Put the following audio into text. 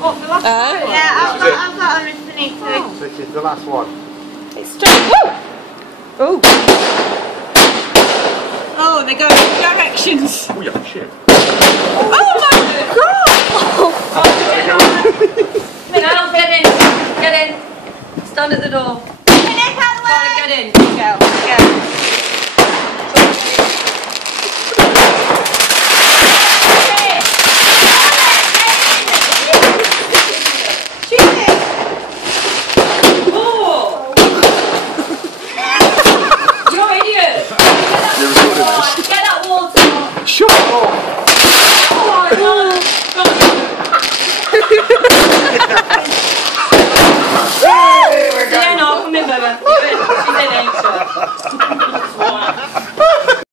What, the last one? Yeah, I've got them if we need to. This is the last one. It's straight. Oh! Oh, they go in directions. Oh, yeah, shit. Oh my god! Now get in. Get in. Stand at the door. Get in. Go, go. Get that water! Shut up! Oh my god! Yeah, no, come in, baby. She's in, ain't she?